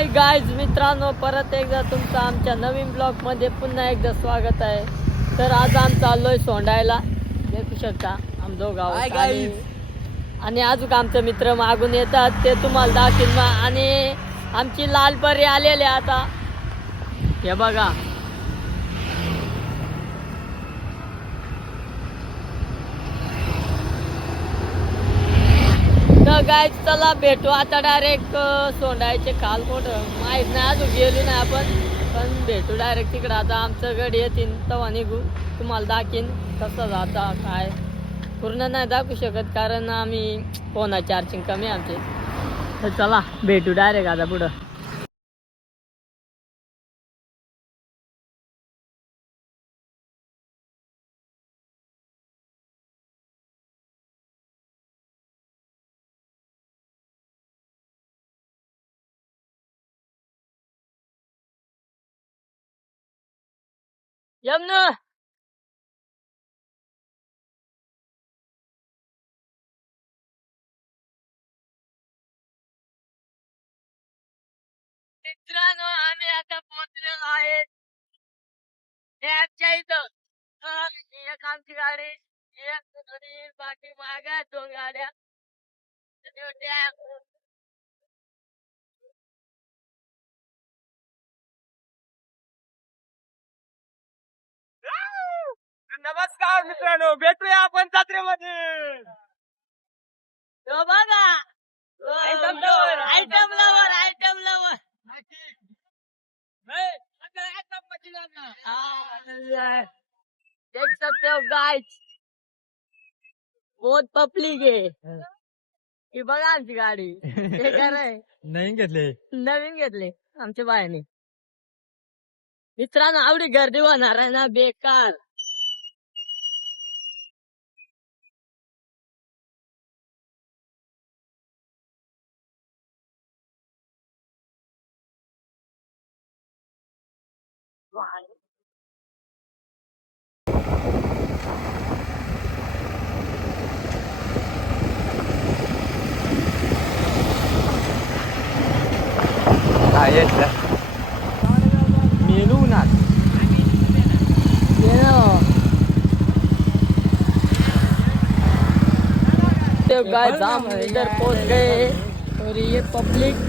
Hi guys मित्रांनो परत एकदा तुमचं आमच्या नवीन ब्लॉगमध्ये पुन्हा एकदा स्वागत आहे. तर आज आम चाललोय सोंडायला. देखू शकता आम दोघं Hi, आणि अजून आमचे मित्र मागून येतात ते तुम्हाला मा आणि आमची लाल परी आलेली आता. हे बघा तर काय चला भेटू. आता डायरेक्ट सोंडायचे काल कुठं माहीत नाही अजून गेली नाही आपण. पण भेटू डायरेक्ट तिकडं. आता आमचं गडी येतील तेव्हा निघू. तुम्हाला दाखीन कसं जाता काय. पूर्ण नाही दाखवू शकत कारण आम्ही फोना चार्जिंग कमी आहे आमचे. तर चला भेटू डायरेक्ट आता पुढं. यमन मित्रांनो आम्ही आता पोहोचलेलो आहे. हे आमच्या इथं. एक आमची गाडी. एक आणि बाकी मागा दोन गाड्या. नमस्कार मित्रांनो भेटूया आपण जत्रेमध्ये. तो बघा. Item lover. Item lover item lover देख सकते हो गाइस बहुत पब्लिक आहे. ही बघा आमची गाडी. हे खरंय नाही घेतले. नवीन घेतले. आमच्या बायाने. मित्रांनो आवडी गर्दी होणार आहे ना बेकार. मेलू ना ये ना तो गाइस हम इधर पहुंच गए और ये पब्लिक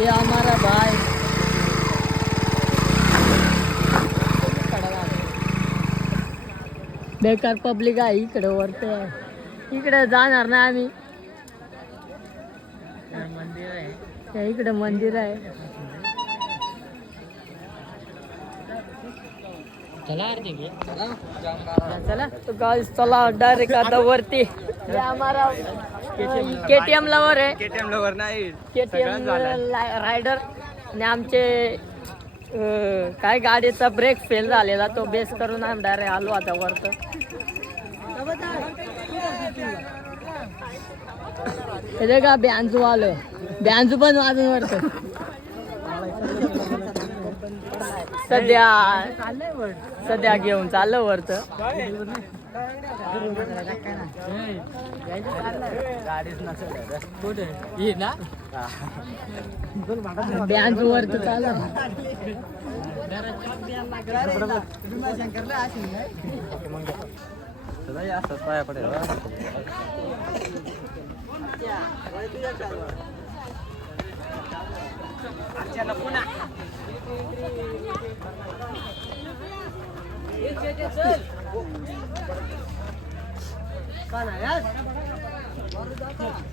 ये हमारा भाई। बेकार पब्लिक आहे इकडे वरते इकडे जाणार ना आम्ही. इकडे मंदिर आहे. चला चला. डायरेक्ट आता वरती. केटीएम लवर आहे. केटीएम लवर नाही. केटीएम रायडर आणि आमचे काय गाडीचा ब्रेक फेल झालेला तो बेस करून आम्ही डायरेक्ट आलो आता वरत. त्याच्या का ब्यांजू आलं. ब्यांजू पण वाजून वाटत सध्या सध्या घेऊन चाललं वरत ब्यांजू वरत चाललं असंच पाया पडेल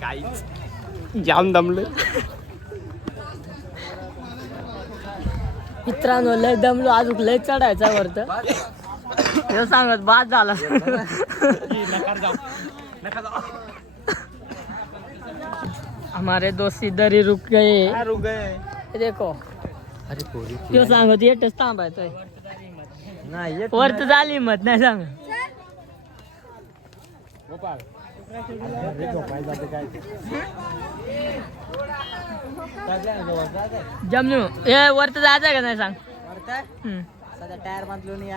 काहीच. जाम दमलं मित्रांनो लय दमलो. अजून लय चढायचा वरत हे सांगत बाद झाला. हमारे दोस्त इधर ही रुक गए। रुक गए। देखो। अरे पोरी तो सांगत येतच थांबायचंय नाही येत वरत झाली हिंमत नाही सांग। जमनू हे वरत जायचं का नाही सांग? हम्म. सध्या टायर बांधलो नाही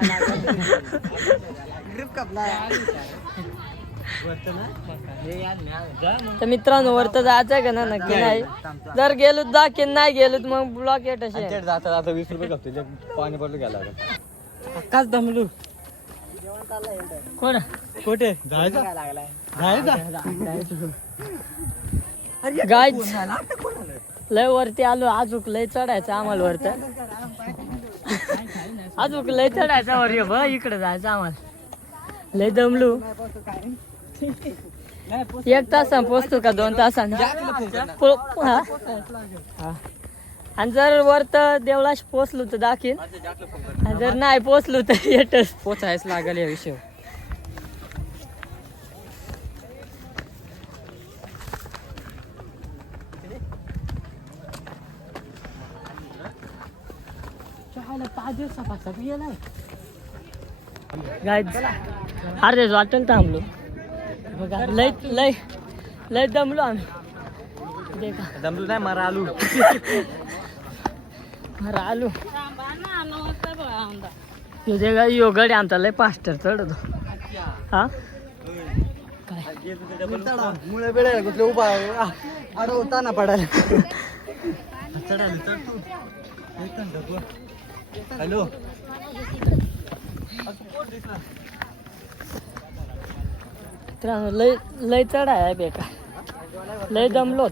ग्रिप कपला. तर मित्रांनो वरत जायचंय का ना नक्की? नाही. जर गेलो जा की नाही गेलो तर मग ब्लॉक येत असे जाता जाता वीस रुपये घालतो पाणी बॉटल घ्यायला काच दमलू? कोण? कुठे? गाय लय वरती आलो आजूक लय चढायचं आम्हाला वरत. अजून लय चढायचं वर ब इकडे जायचं आम्हाला. लय दमलू. एक तासान पोचतो का दोन तासानं? पो- हा? हा. आणि जर वर तर देवळाशी पोचलो तर दाखीन. आणि जर नाही पोचलो तर येतच. पोचायच लागेल या विषय गाय अर्धेच वाटण थांबलो. बघा लय लय लय दमलो आम्ही. दे का दमलू नाही मारा आलू. अरे आलो. तुझे काय योगड आमचा लय पास्टर चढतो. हा? काय? मुळे बेळे कुठले उभा अडवता ना पडायला. हॅलो. मित्रांनो लय लय चढ आहे बेका लय दमलोत.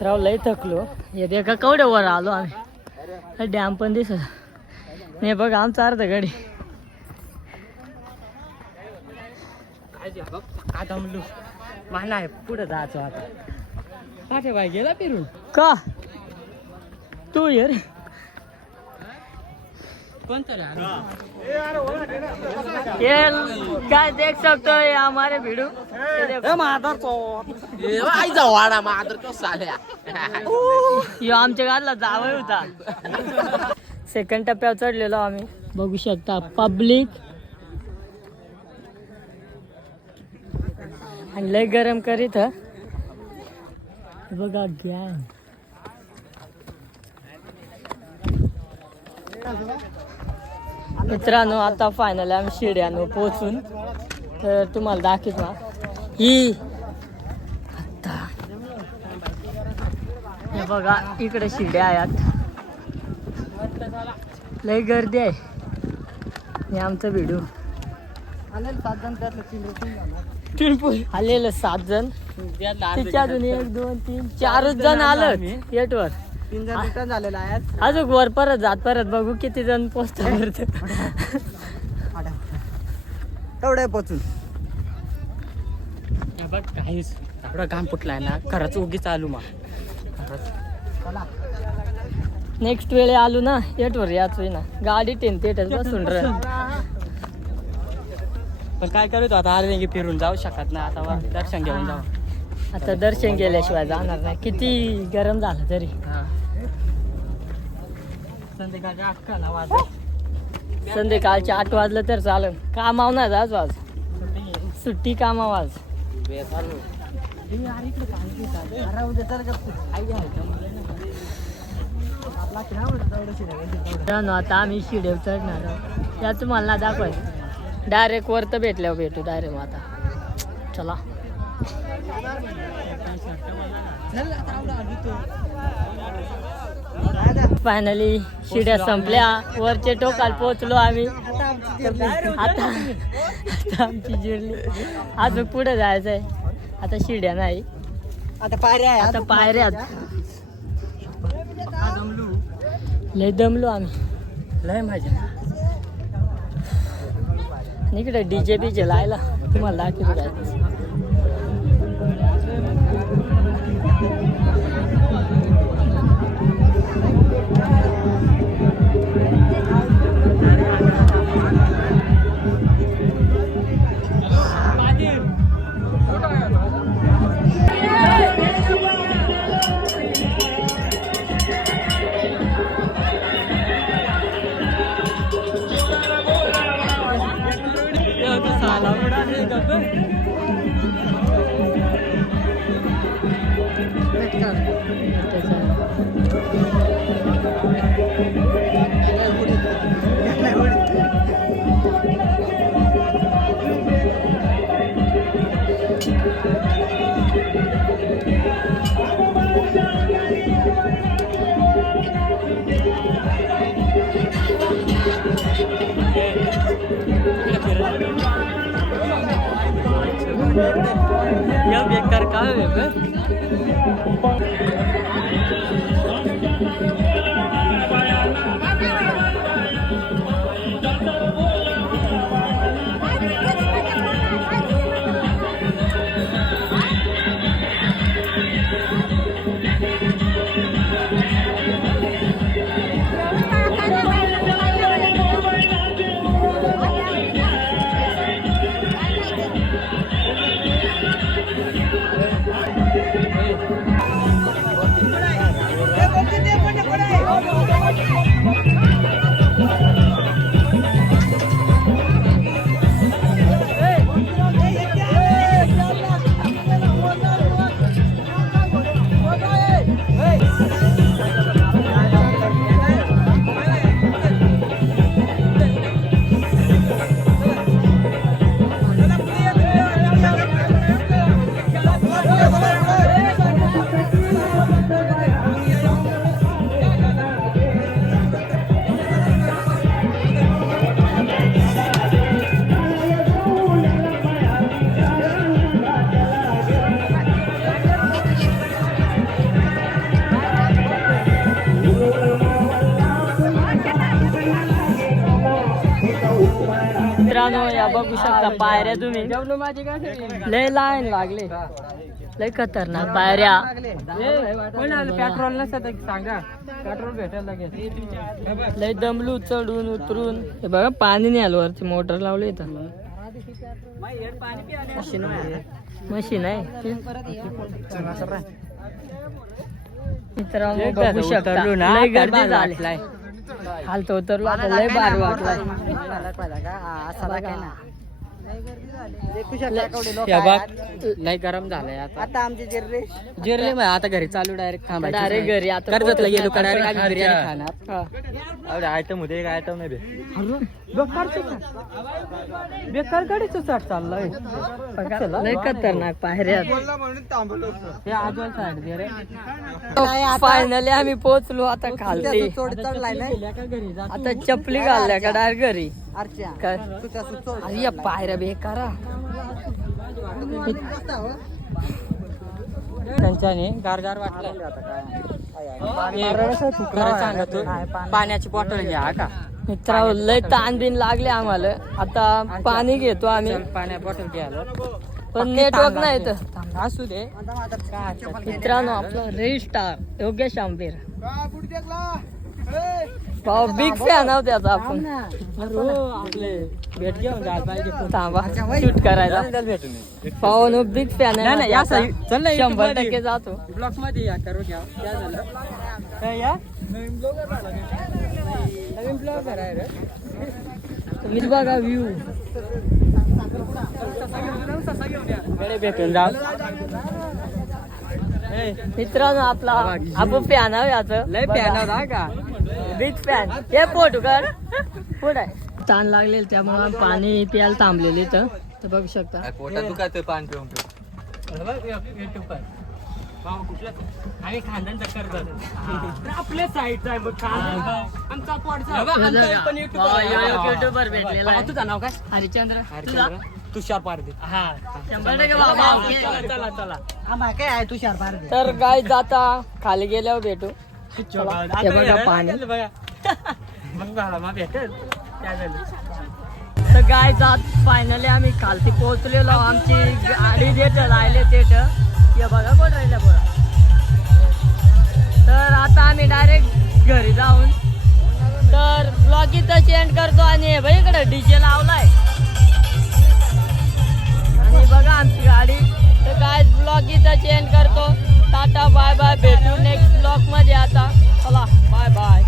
तर लय थकलो. हे एका कवड्यावर आलो आम्ही. डॅम पण दिसत. नाही बघ आमचा अर्ध गाडी. का दमलू माना आहे पुढे जायचं आता. पाठे बाय गेला फिरून. का? तू ये रे. कोणतं ये काय देख सकते हो ये हमारे वीडियो ये देखो. वाडा मादर तो साल्या यो आमच्या गाडला जावं होता. सेकंड टप्प्यावर चढलेलो आम्ही. बघू शकता पब्लिक आणि लय गरम करीत बघा घ्या मित्रांनो आता फायनल आम्ही शिड्यानं पोचून तर तुम्हाला दाखवत ना ही. आता. हे बघा इकडे शिड्या आहेत. लय गर्दी आहे. हे आमचा व्हिडिओ सात जण त्यातलं आलेलं सात जण. तिच्या अजून एक दोन तीन चारच जण आलं येटवर तीन जण रिटर्न झालेला आहे अजून वर परत जात परत बघू किती जण पोचतात तेवढे पोचून. बघ काहीच. एवढा घाम फुटलाय ना खरंच उगी चालू. मा नेक्स्ट वेळे आलो ना येटवर याच ना. गाडी टेन तेटच बसून. र पण काय करतो आता आर्वेंगी फिरून जाऊ शकत नाही. आता दर्शन घेऊन जाऊ. आता दर्शन गेल्याशिवाय जाणार नाही. किती गरम झालं तरी. संध्याकाळच्या ना वाज संध्याकाळचे आठ वाजलं तर चालेल. कामाव ना आज आज. सुट्टी कामाव आज. आता आम्ही शिडेव चढणार आहोत. त्या तुम्हाला ना दाखवाय डायरेक्ट वर तर भेटल्यावर भेटू डायरेक्ट मग आता. चला. फायनली शिड्या संपल्या. वरचे टोकाल पोचलो आम्ही. आता आता आमची जिरली अजून पुढे जायचंय. आता शिड्या नाही. आता पायऱ्या आहे आता पायऱ्यात लय दमलो आम्ही. लय मजा. इकडे डीजे बीजे लायला. तुम्हाला दाखवतो या बेकार काय आहे मित्रांनो या बघू शकता पायऱ्या तुम्ही. लय लाईन लागले. लय खतरनाक पायऱ्या. पेट्रोल नसतं तर सांगा पेट्रोल भेटेल लगेच लय दमलू चढून उतरून. हे बघा पाणी नाही आलं वरती मोटर लावली इथं. मशीन आहे. मित्रांनो बघू शकता. लय तर गर्दी झाली. वाटलाय. खालतं उतरलो आता लय भारी वाटलाय. या लय गरम झालंय आता. आता आमचे जिरले जिरले मग आता घरी चालू डायरेक्ट थांबायचं. डायरेक्ट घरी आता कर्जतला गेलो का डायरेक्ट खायचं. खाणार. आयटम होते एक आयटम नाही बेकार बेकार गाडीचं चाट चाललंय. लय खतरनाक पायऱ्या. हे आजोल साईड दे रे. फायनली आम्ही पोहोचलो आता खालती आता चपली घालल्या का डायरेक्ट घरी? काय अरे या पायऱ्या बेकारा त्यांच्याने गारगार वाटलं पाण्याची बॉटल घ्या का? मित्रांनो लय ताण बिन लागले आम्हाला. आता पाणी घेतो आम्ही. पाण्या बॉटल घ्यायला पण नेटवर्क नाही तर. असू दे. मित्रांनो आपलं रेस्टार योगेश आंबेर. भाऊ बिग फॅन आहोत त्याचा आपण. अरे, आपले भेट घेऊन थांबा. शूट करायला. पाहून बिग फॅन नाही, नाही, या ना, शंभर. टक्के जातो. ब्लॉकमध्ये या करू घ्या. काय झालं? काय या? नवीन ब्लॉगर आहे रे. तुम्हीच बघा व्ह्यू भेटून जा. मित्रांनो आपला आपण फॅन आहे याचं. लय प्याना होता का? बिग फॅन हे फोटो कर पुढे ताण लागले त्यामुळे पाणी प्यायला थांबलेले तर बघू शकता. पान पिऊन आपल्या साईडचा आहे बघ खांदा आमचा युट्यूबर भेटलेला आहे. तुझं नाव काय हरिचंद्र हरिचंद्र तुषार पारदे हा. शंभर टक्के बाबा चला चला चला आम्हा काय आहे तुषार पारदे तर गाय जाता खाली गेल्यावर भेटू. हे बघा पाणी. मग बाळा मग भेटेल. काय झालं? तर गाय जात फायनली आम्ही खालती पोहोचलेलो. आमची गाडी देत राहिले तेट हे बघा कोण राहिलं बघा. तर आता आम्ही डायरेक्ट घरी जाऊन. तर ब्लॉग इथं चेंज करतो आणि हे बघ इकडे डीजे लावलाय. आणि बघा आमची गाडी. तर काय ब्लॉग इथं चेंज करतो. टाटा बाय बाय भेटू नेक्स्ट ब्लॉगमध्ये आता. चला बाय बाय